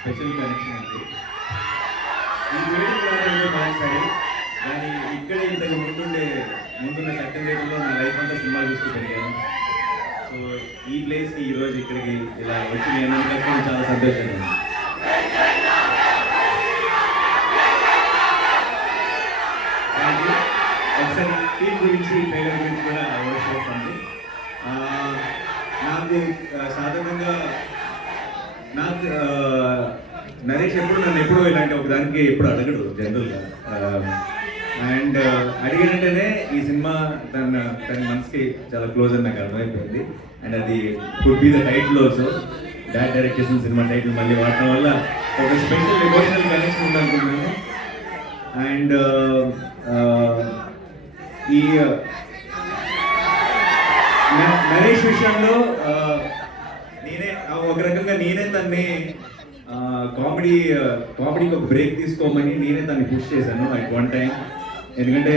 Special connection ఉంది. ఈ వేదిక రావడంలో బాగుంటాయి కానీ ఇక్కడే ఇంతకు ముందున్న సెక్రటరీలో నా లైఫ్ అంతా సినిమాలు చూస్తూ పెరిగాను. సో ఈ ప్లేస్కి ఈరోజు ఇక్కడికి ఇలా వచ్చి నేను అనుకోవడం చాలా సంతోషంగా ఉంది. ఒకసారి టీం గురించి ట్రైలర్ గురించి కూడా వర్క్ చేస్తాను. నాకు సాధారణంగా నరేష్ నన్ను ఎప్పుడూ ఇలాంటి ఒక దానికి ఎప్పుడు అడగడు జనరల్గా. అండ్ అడిగినట్టేనే ఈ సినిమా తన మనసుకి చాలా క్లోజ్ అని నాకు అర్థమైపోయింది. అండ్ అది could be the title also. Dad direct చేసిన సినిమా టైటిల్ మళ్ళీ వాడటం వల్ల ఒక స్పెషల్ ఎమోషనల్ కనెక్షన్ ఉందనుకుంటున్నాను. అండ్ ఈ నరేష్ విషయంలో నేనే ఒక రకంగా తన్ని కామెడీకి ఒక బ్రేక్ తీసుకోమని తన్ని పుష్ చేశాను అట్ వన్ టైం. ఎందుకంటే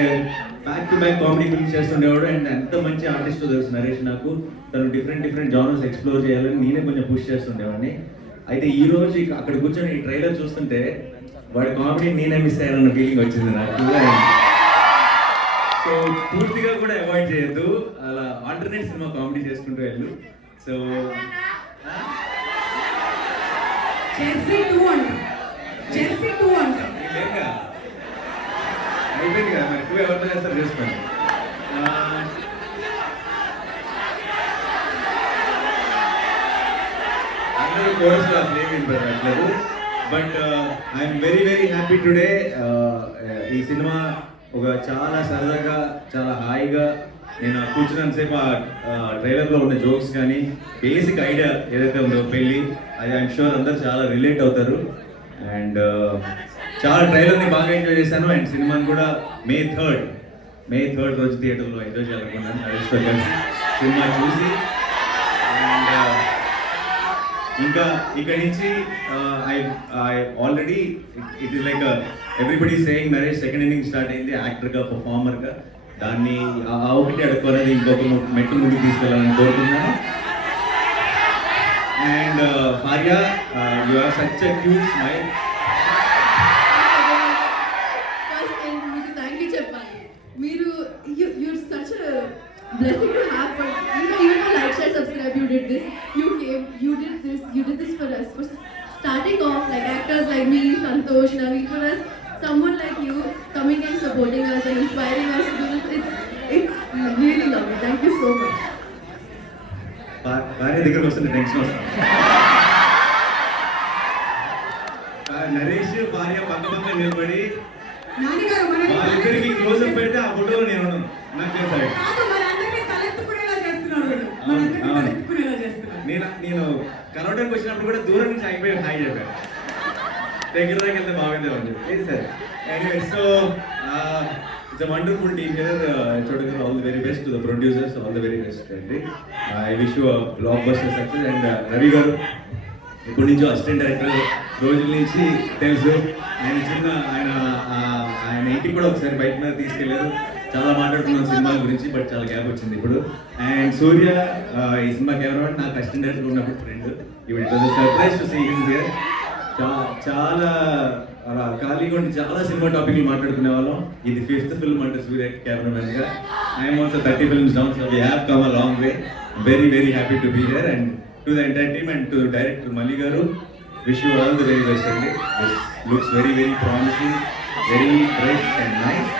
back to back comedy films చేస్తుండేవాడు. అండ్ ఎంత మంచి ఆర్టిస్ట్ తెలుసు నరేష్ నాకు. తను డిఫరెంట్ జానర్స్ ఎక్స్ప్లోర్ చేయాలని కొంచెం పుష్ చేస్తుండేవాడిని. అయితే ఈ రోజు అక్కడ కూర్చొని ఈ ట్రైలర్ చూస్తుంటే వాడి కామెడీ మిస్ అయ్యానన్న ఫీలింగ్ వచ్చింది నాకు. సో పూర్తిగా కూడా అవాయిడ్ చేయొద్దు, అలా ఆల్టర్నేట్ సినిమా కామెడీ చేసుకుంటూ వెళ్ళు. సో అయిపోయింది కదా మరి, టూ ఎవరితో చేస్తారు చేసుకోండి. అందరూ కోర్స్లో అసలు ఏమి వినపడట్లేదు. But I'm very happy today. ఈ సినిమా ఒక చాలా సరదాగా చాలా హాయిగా నేను కూర్చున్నంతసేపు ఆ ట్రైలర్లో ఉన్న జోక్స్ కానీ బేసిక్ ఐడియా ఏదైతే ఉందో పెళ్ళి, అది ఐఎమ్ షూర్ అందరూ చాలా రిలేట్ అవుతారు. అండ్ చాలా ట్రైలర్ని బాగా ఎంజాయ్ చేశాను. అండ్ సినిమాని కూడా మే థర్డ్ రోజు థియేటర్లో ఎంజాయ్ చేయాలనుకున్నాను. నరేష్తో కలిసి సినిమా చూసి. అండ్ ఇంకా ఇక్కడ నుంచి I already it is like everybody saying Naresh second inning start అయింది యాక్టర్గా పర్ఫార్మర్గా. దాన్ని ఒకటి అడుక్కోలేదు, ఇంకొక మెట్టు ముందుకు తీసుకెళ్ళాలని కోరుతున్నాను. అండ్ భార్య, you are such a cute smile. Thank you చెప్పాలి. మీరు you're such a blessing to have. But even for like, share, subscribe, you did this. You came, you did this for us. For starting off, like actors like me, Santosh, Navi, for us, someone like you coming and supporting us and inspiring us to do this, it's really lovely. Thank you so much. భార్య దగ్గరకు వస్తుంది tension వస్తుంది. నరేష్ భార్య పక్క నిలబడి వాళ్ళిద్దరికి close up పెడితే ఆ ఫోటోలో నేను నాకు తెలుసు. నేను కలవడానికి వచ్చినప్పుడు కూడా దూరం నుంచి అయిపోయి హాయ్ చెప్పాను, దగ్గర దాకా వెళ్తే బాగుంది అని చెప్పి. సరే anyway, so it's a wonderful team here. చూడగారు all the very best to the producers, all the very best అండి. I wish you blockbuster success. And Ravi garu ఇప్పటి నుంచో అసిస్టెంట్ డైరెక్టర్, రోజుల నుంచి తెలుసు. ఆయన ఇంటికి కూడా ఒకసారి బైక్ మీద తీసుకెళ్లారు. చాలా మాట్లాడుతున్నాం సినిమాల గురించి, బట్ చాలా గ్యాప్ వచ్చింది ఇప్పుడు. అండ్ సూర్య ఈ సినిమా కెమెరామెన్, నాకు అసిస్టెంట్ డైరెక్టర్ ఉన్నప్పుడు ఫ్రెండ్. ఇప్పుడు surprise to see him here. చాలా అలా ఖాళీగా ఉండి చాలా సినిమా టాపిక్లు మాట్లాడుకునే వాళ్ళం. ఇది 5th ఫిల్మ్ అంటే సూర్య కెమెరామెన్ గా. I'm also 30 films down, so we have come a long way. Very happy to be here. And to the entire team and to director Malli garu, wish you all the very best అండి. This looks very promising, very bright and nice.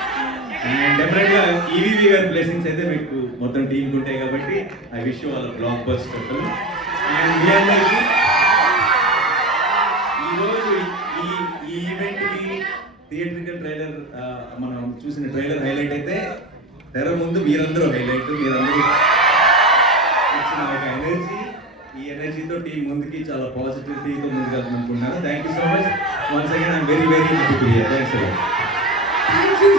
And డెఫినెట్గా ఈవీవి గారి blessings అయితే మీకు మొత్తం టీంకి ఉంటాయి కాబట్టి I wish you all blockbuster film. And మీ అందరికీ ఈరోజు ఈ ఈవెంట్కి థియేట్రికల్ ట్రైలర్ మనం చూసిన ట్రైలర్ హైలైట్ అయితే తెర ముందు మీరందరూ హైలైట్. మీరందరూ ఇచ్చిన ఒక ఎనర్జీ, ఈ ఎనర్జీతో టీం ముందుకి చాలా పాజిటివిటీతో ముందుకు అనుకుంటున్నాను. Thank you so much. Once again I'm very happy to hear. Thanks. Thank you